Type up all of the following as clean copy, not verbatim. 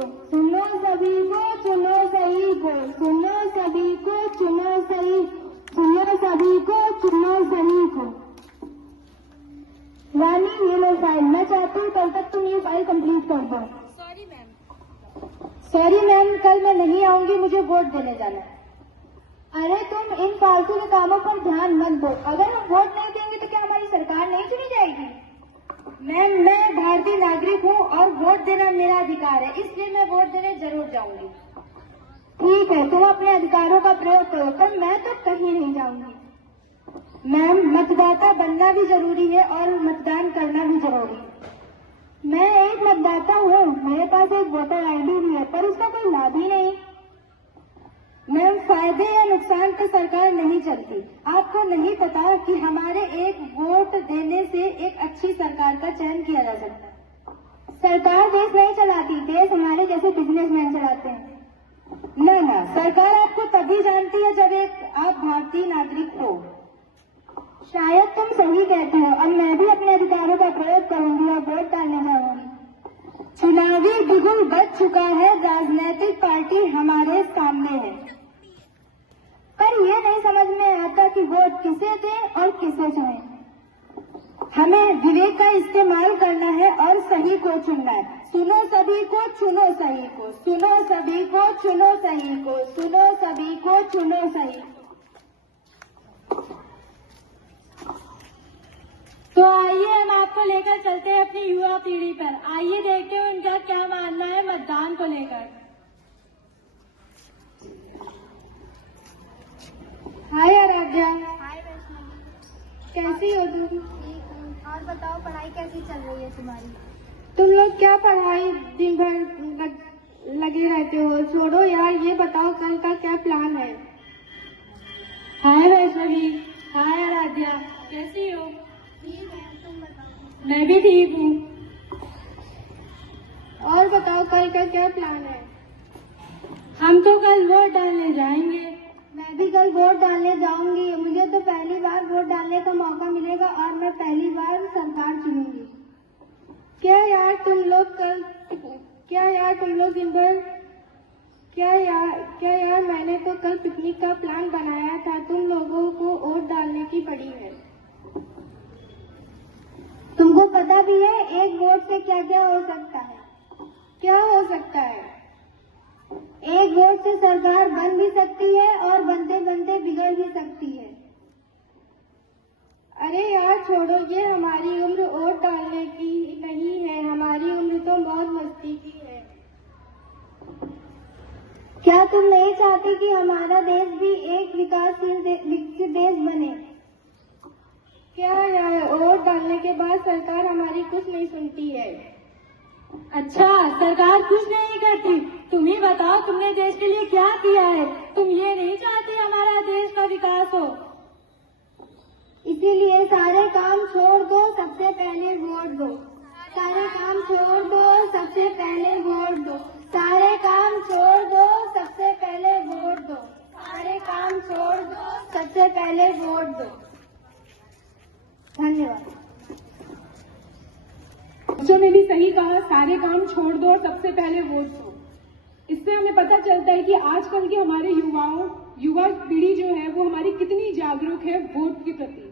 को, सुनो सभी को, चुनो सही को, सुनो सभी को, चुनो सही, सुनो सभी को, चुनो सही को। रानी ये लो फाइल, मैं चाहती हूँ कल तक तुम ये फाइल कंप्लीट कर दो। Sorry ma'am. सॉरी मैम, कल मैं नहीं आऊंगी, मुझे वोट देने जाना है। अरे तुम इन फालतू के कामों पर ध्यान मत दो। अगर हम वोट नहीं देंगे तो क्या हमारी सरकार नहीं चुनी जाएगी? मैम, मैं भारतीय नागरिक हूँ और वोट देना मेरा अधिकार है, इसलिए मैं वोट देने जरूर जाऊंगी। ठीक है, तुम अपने अधिकारों का प्रयोग करो, पर मैं तो कहीं नहीं जाऊंगी। मैम, मतदाता बनना भी जरूरी है और मतदान करना भी जरूरी है। मैं एक मतदाता हूँ, मेरे पास एक वोटर आईडी भी है, पर उसका कोई लाभ ही नहीं। मैम, फायदे या नुकसान पर सरकार नहीं चलती। आपको नहीं पता कि हमारे एक वोट देने से एक अच्छी सरकार का चयन किया जा सकता है। सरकार देश नहीं चलाती, देश हमारे जैसे बिजनेसमैन चलाते हैं। ना, सरकार आपको तभी जानती है जब एक आप भारतीय नागरिक हो। शायद तुम सही कहते हो। अब मैं भी अपने अधिकारों का प्रयोग करूंगी और वोट डालने जाऊंगी। चुनावी बिगुल बच चुका है, राजनीतिक पार्टी हमारे सामने है, पर यह नहीं समझ में आता कि वोट किसे दें और किसे चुनें। हमें विवेक का इस्तेमाल करना है और सही को चुनना है। सुनो सभी को, चुनो सही को, सुनो सभी को, चुनो सही को, सुनो सभी को, चुनो सही। तो आइए हम आपको लेकर चलते हैं अपनी युवा पीढ़ी पर। आइए देखते हैं उनका क्या मानना है मतदान को लेकर। हाय आराध्या। हाय वैष्णवी। कैसी हो तुम? ठीक हूँ। और बताओ, पढ़ाई कैसी चल रही है तुम्हारी? तुम लोग क्या पढ़ाई दिन भर लगे रहते हो? छोड़ो यार, ये बताओ कल का क्या प्लान है? हाय वैष्णवी। हाय आराध्या, कैसी हो? ठीक है, तुम बताओ। मैं भी ठीक हूँ। और बताओ कल का क्या प्लान है? हम तो कल वोट डालने जाएंगे। मैं भी कल वोट डालने जाऊंगी। मुझे तो पहली बार वोट डालने का मौका मिलेगा और मैं पहली बार सरकार चुनूंगी। क्या यार तुम लोग दिन भर क्या यार मैंने तो कल पिकनिक का प्लान बनाया था। तुम लोगों को वोट डालने की पड़ी है। तुमको पता भी है एक वोट से क्या क्या हो सकता है? क्या हो सकता है? एक वोट से सरकार बन भी सकती है और बनते बनते बिगड़ भी सकती है। अरे यार छोड़ो, ये हमारी उम्र वोट डालने की नहीं है, हमारी उम्र तो मौज मस्ती की है। क्या तुम नहीं चाहती कि हमारा देश भी एक विकासशील विकसित देश बने? क्या यार, वोट डालने के बाद सरकार हमारी कुछ नहीं सुनती है। अच्छा, सरकार कुछ नहीं करती? तुम ही बताओ, तुमने देश के लिए क्या किया है? तुम ये नहीं चाहती हमारा देश का विकास हो? इसीलिए सारे काम छोड़ दो, सबसे पहले वोट दो। सारे काम छोड़ दो, सबसे पहले वोट दो। सारे काम छोड़ दो, सबसे पहले वोट दो। सारे काम छोड़ दो, सबसे पहले वोट दो। धन्यवाद। बच्चों ने भी सही कहा, सारे काम छोड़ दो और सबसे पहले वोट दो। इससे हमें पता चलता है कि आजकल के हमारे युवा पीढ़ी जो है वो हमारी कितनी जागरूक है वोट के प्रति।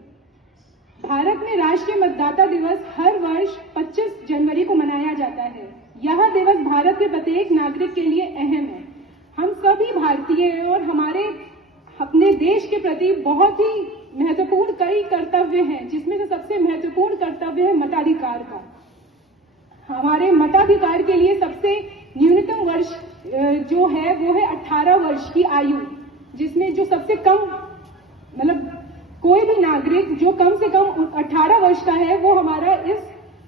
भारत में राष्ट्रीय मतदाता दिवस हर वर्ष 25 जनवरी को मनाया जाता है। यह दिवस भारत के प्रत्येक नागरिक के लिए अहम है। हम सभी भारतीय हैं और हमारे अपने देश के प्रति बहुत ही महत्वपूर्ण कई कर्तव्य हैं, जिसमें से सबसे महत्वपूर्ण कर्तव्य है मताधिकार का। हमारे मताधिकार के लिए सबसे न्यूनतम वर्ष जो है वो है 18 वर्ष की आयु, जिसमें जो सबसे कम मतलब कोई भी नागरिक जो कम से कम 18 वर्ष का है वो हमारा इस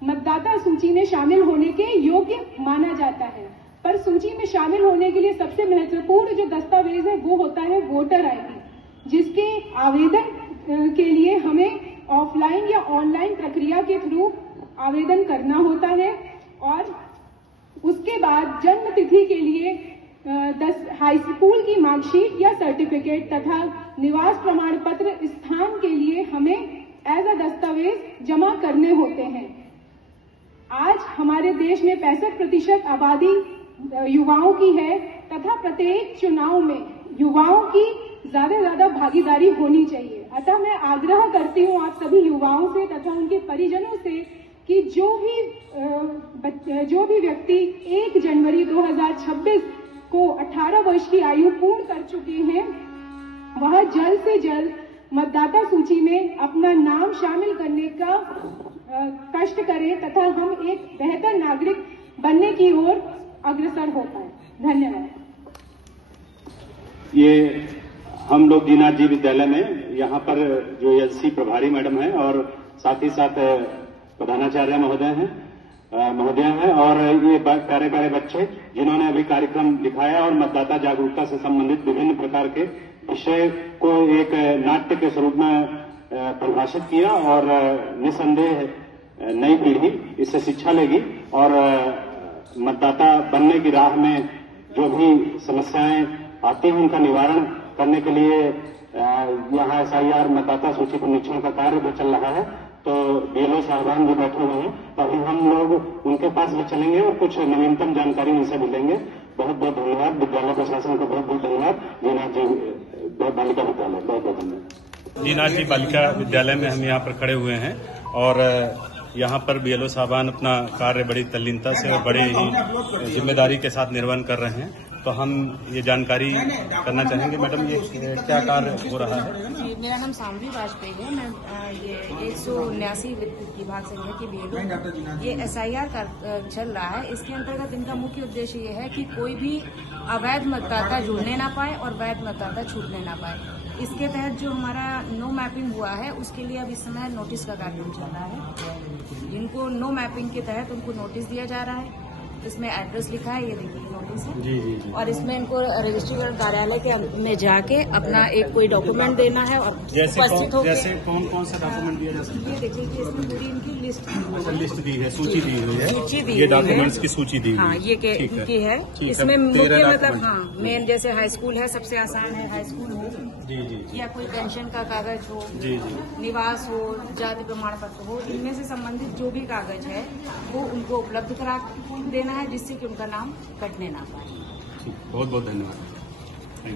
मतदाता सूची में शामिल होने के योग्य माना जाता है। पर सूची में शामिल होने के लिए सबसे महत्वपूर्ण जो दस्तावेज है वो होता है वोटर आईडी, जिसके आवेदन के लिए हमें ऑफलाइन या ऑनलाइन प्रक्रिया के थ्रू आवेदन करना होता है। और उसके बाद जन्म तिथि के लिए 10 हाई स्कूल की मार्कशीट या सर्टिफिकेट तथा निवास प्रमाण पत्र स्थान के लिए हमें एज अ दस्तावेज जमा करने होते हैं। आज हमारे देश में 65% आबादी युवाओं की है तथा प्रत्येक चुनाव में युवाओं की ज्यादा से ज्यादा भागीदारी होनी चाहिए। अतः मैं आग्रह करती हूँ आप सभी युवाओं से तथा उनके परिजनों से कि जो भी व्यक्ति 1 जनवरी 2026 को 18 वर्ष की आयु पूर्ण कर चुके हैं वह जल्द से जल्द मतदाता सूची में अपना नाम शामिल करने का कष्ट करें तथा हम एक बेहतर नागरिक बनने की ओर अग्रसर हो पाए। धन्यवाद। ये हम लोग दीनाथ जी विद्यालय में यहाँ पर जो एलसी प्रभारी मैडम है और साथ ही साथ प्रधानाचार्य महोदय हैं और ये प्यारे प्यारे बच्चे जिन्होंने अभी कार्यक्रम दिखाया और मतदाता जागरूकता से संबंधित विभिन्न प्रकार के विषय को एक नाट्य के स्वरूप में परिभाषित किया और निसंदेह नई पीढ़ी इससे शिक्षा लेगी और मतदाता बनने की राह में जो भी समस्याएं आती हैं उनका निवारण करने के लिए यहाँ SIR मतदाता सूची पुनरीक्षण का कार्य भी चल रहा है। तो BLO साहबान भी बैठे हुए हैं तो अभी हम लोग उनके पास भी चलेंगे और कुछ नवीनतम जानकारी उनसे भी लेंगे। बहुत बहुत धन्यवाद। विद्यालय प्रशासन को बहुत बहुत धन्यवाद। दीनाथ जी बालिका विद्यालय बहुत बहुत धन्यवाद। दीनाथ जी बालिका विद्यालय में हम यहाँ पर खड़े हुए हैं और यहाँ पर BLO साहबान अपना कार्य बड़ी तल्लीनता से और बड़े ही जिम्मेदारी के साथ निर्वहन कर रहे हैं। तो हम ये जानकारी करना चाहेंगे मैडम ये क्या कार्य हो रहा है। जी मेरा नाम सामवी वाजपेयी है। मैं ये 179 विद्युत विभाग संघ की BLO ये SIR का चल रहा है। इसके अंतर्गत इनका मुख्य उद्देश्य ये है कि कोई भी अवैध मतदाता जुड़ने ना पाए और वैध मतदाता छूटने ना पाए। इसके तहत जो हमारा नो मैपिंग हुआ है उसके लिए अब इस समय नोटिस का कार्यक्रम चल रहा है। इनको नो मैपिंग के तहत उनको नोटिस दिया जा रहा है। इसमें एड्रेस लिखा है, ये देखिए नोटिस है जी। और इसमें इनको रजिस्ट्रेशन कार्यालय के में जाके अपना एक कोई डॉक्यूमेंट देना है और उपस्थित होकर जैसे कौन कौन सा डॉक्यूमेंट दिया जा सकता है। ये देखिए कि इसमें पूरी इनकी लिस्ट दी है, सूची दी हुई है, सूची दी ये डॉक्यूमेंट्स की सूची दी हाँ ये इनकी है। इसमें मुख्य मतलब हाँ मेन जैसे हाई स्कूल है, सबसे आसान है हाई स्कूल हो जी या कोई पेंशन का कागज हो जी निवास हो जाति प्रमाण पत्र हो, इनमें से संबंधित जो भी कागज है वो उनको उपलब्ध करा देना है जिससे कि उनका नाम कटने ना पाए। बहुत बहुत धन्यवाद।